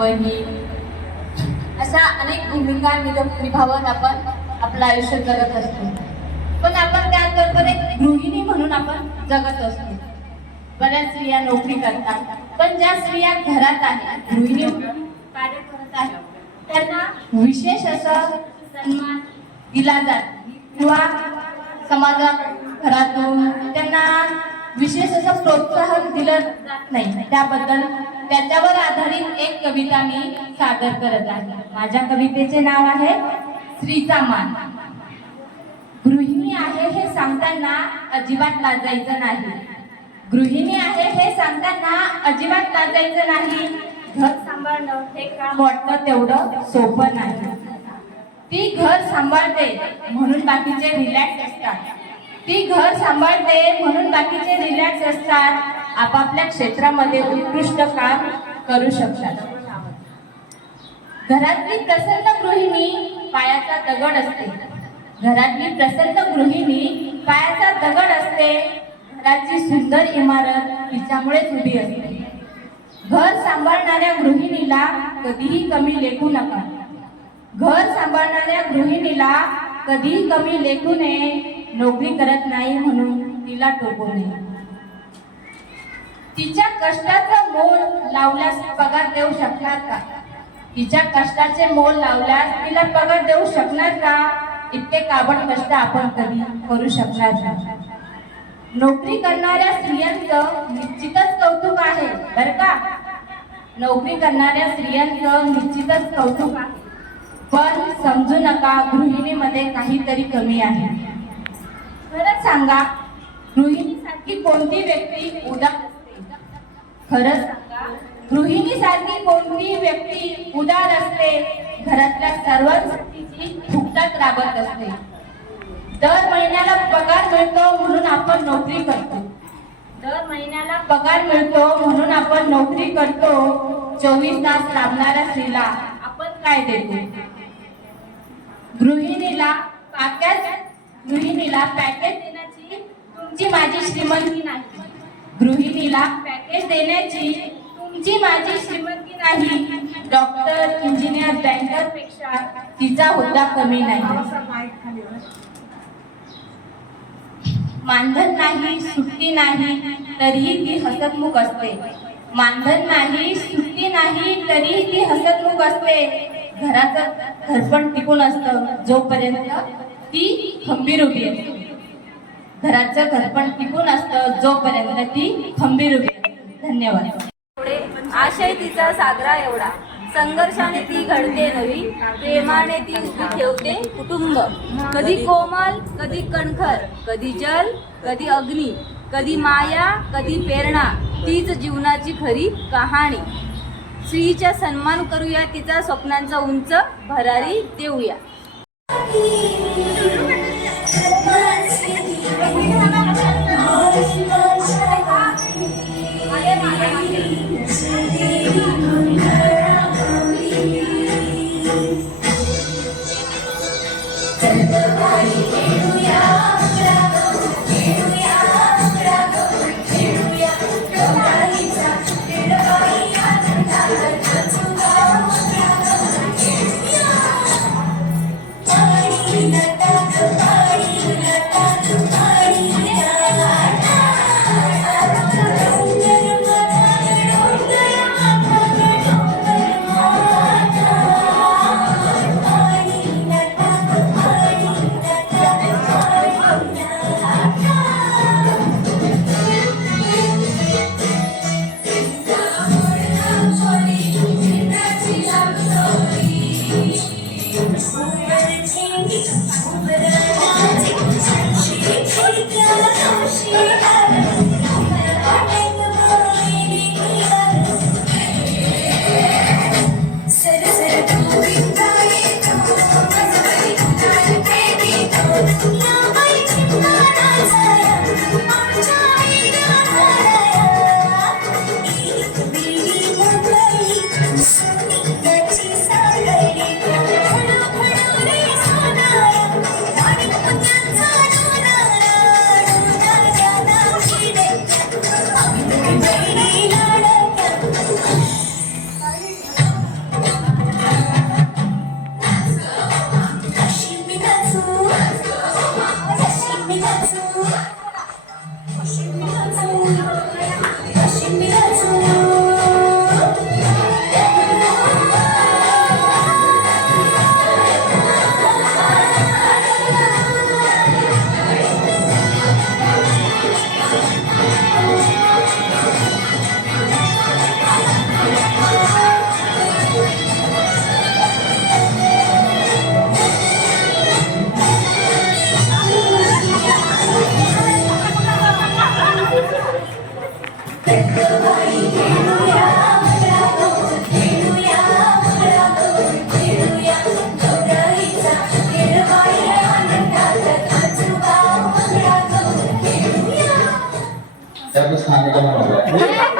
बहीण. अशा अनेक भूमिका निभावत आपण आपलं आयुष्य जगत असतो. पण आपण त्याचबरोबर एक गृहिणी म्हणून आपण जगत असतो. बऱ्याच स्त्रिया नोकरी करतात पण ज्या स्त्रिया घरात आहेत गृहिणी कार्य करत आहेत त्यांना विशेष असं सन्मान दिला जात किंवा समाजात घरातून त्यांना विशेष असं प्रोत्साहन दिलं जात नाही. त्याबद्दल त्याच्यावर आधारित एक कविता मी सादर करत आहे. माझ्या कवितेचे नाव आहे स्त्रीचा मान. गृहिणी आहे हे सांगताना अजिबात लाजायचं नाही. गृहिणी आहे हे सांगताना अजिबात लाजायचं नाही. घर सांभाळणं हे काम वाटतं तेवढं सोपं नाही. ती घर सांभाळते म्हणून बाकीचे रिलॅक्स असतात. ती घर सांभाळते म्हणून बाकीचे रिलॅक्स असतात. आपापल्या क्षेत्रामध्ये उत्कृष्ट काम करू शकतात. घरातली प्रसन्न गृहिणी पायाचा दगड असते. घरातली प्रसन्न गृहिणी पायाचा दगड असते. घराची सुंदर इमारत तिच्यामुळेच उभी असते. घर सांभाळणाऱ्या गृहिणीला कधीही कमी लेखू नका. घर सांभाळणाऱ्या गृहिणीला कधीही कमी लेखू नये. नोकरी करत नाही म्हणून तिला टोकू नये. तिच्या कष्टाचं मोल लावल्यास पगार देऊ शकणार का? तिच्या कष्टाचे मोल लावल्यास तिला पगार देऊ शकणार का? इतके काबड कष्ट आपण कधी करू शकणार नाही. नोकरी करणाऱ्या स्त्रियांचं निश्चितच कौतुक आहे बरं का? नोकरी करणाऱ्या स्त्रियांचं निश्चितच कौतुक आहे. पण समजू नका गृहिणीमध्ये काहीतरी कमी आहे. खरंच सांगा गृहिणीसाठी कोणती व्यक्ती उदा खरंच सांगा गृहिणीसारखी कोणती व्यक्ती उदार असते घरातल्या सर्वांसाठी फुकटात राबत असते? दर महिन्याला पगार मिळतो म्हणून आपण नोकरी करतो. दर महिन्याला पगार मिळतो म्हणून आपण नोकरी करतो. चोवीस तास राबणाऱ्या स्त्रीला आपण काय देतो? गृहिणीला पॅकेज गृहिणीला पॅकेज देण्याची तुमची माझी श्रीमंती नाही. गृहिणीला पॅकेज देण्याची तुमची माझी श्रीमंती नाही. डॉक्टर इंजिनियर बँकरपेक्षा तिचा होता कमी नाही. मानधन नाही सुट्टी नाही तरीही ती हसतमुख असते. मानधन नाही सुट्टी नाही तरीही ती हसतमुख असते. घराचं घरपण टिकून असतं. जोपर्यंत ती खंबीर उभी असते. घराचं घरपण टिकून असतं जोपर्यंत ती खंबीर उभी धन्यवाद. आशय तिचा सागरा एवढा. संघर्षाने ती घडते नवी प्रेमाने ती उभी ठेवते कुटुंब. कधी कोमल कधी कणखर कधी जल कधी अग्नी कधी माया कधी प्रेरणा. तीच जीवनाची खरी कहाणी. स्त्रीचा सन्मान करूया तिचा स्वप्नांचा उंच भरारी देऊया. Yeah.